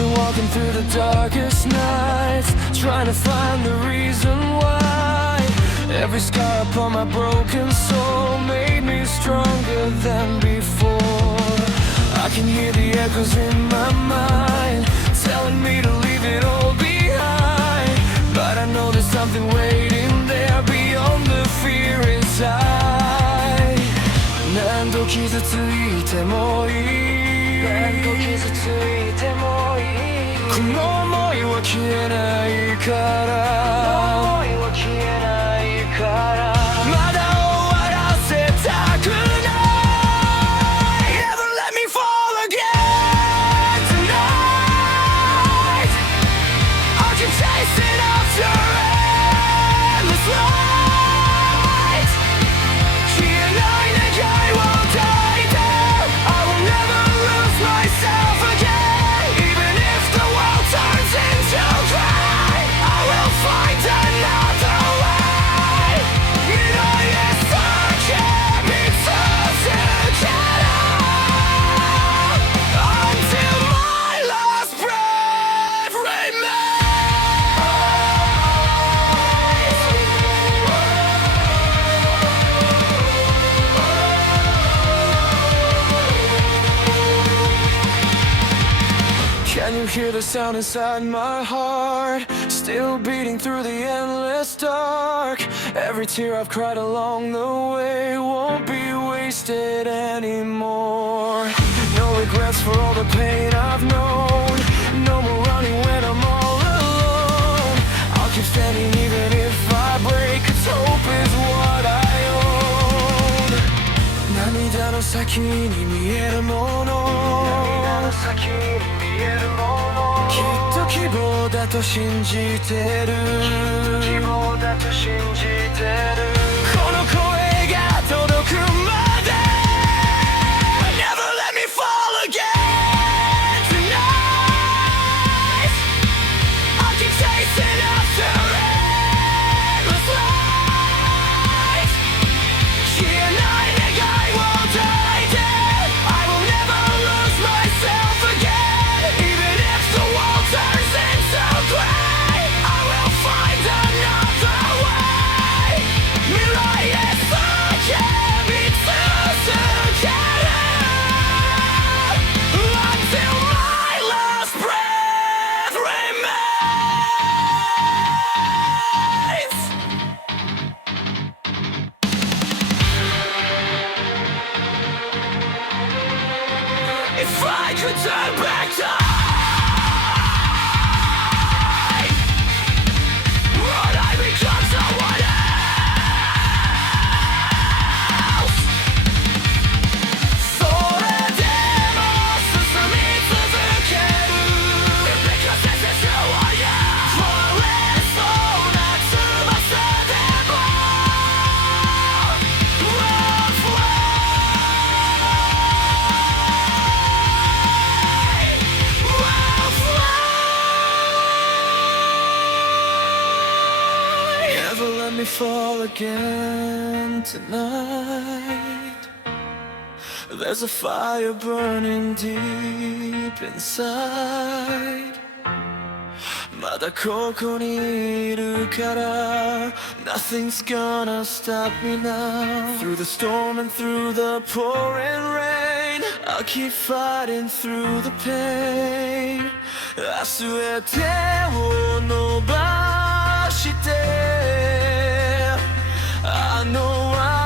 been walking through the darkest nights, trying to find the reason why. Every scar upon my broken soul made me stronger than before. I can hear the echoes in my mind, telling me to leave it all behind. But I know there's something waiting there beyond the fear inside. 何度傷ついてもいい、何度傷ついてもいい、この想いは消えないから、この想いは消えないから、まだ終わらせたくない。 Never let me fall again tonight. I keep chasing after endless light. 消えない願いを抱いて I will never lose myself again. Even if the world turns into gray, I will find another way. 未来へ叫び続ける Until my last breath remains. Can you hear the sound inside my heart, still beating through the endless dark? Every tear I've cried along the way won't be wasted anymore. No regrets for all the pain I've known, no more running when I'm all alone. I'll keep standing even if I break, 'cause hope is what I own. 涙の先に見えるもの、涙の先に見えるもの、きっと希望だと信じてる、きっと希望だと信じてる、この声が届くまで Never let me fall again tonight. I'll keep chasing after endless light. 消えない願いを抱いて I will never lose myself again. Even if the world turns into gray, I will find another way. 未来へ叫び続ける Until my last breath remains. If I could turn back time, would I become someone else? それでも進み続ける Because this is who I am. 漏れそうな翼でも We'll fly. We'll fly. Never let me fall again tonight. There's a fire burning deep inside. まだここにいるから Nothing's gonna stop me now. Through the storm and through the pouring rain, I'll keep fighting through the pain. 明日へ手を伸ばして I know I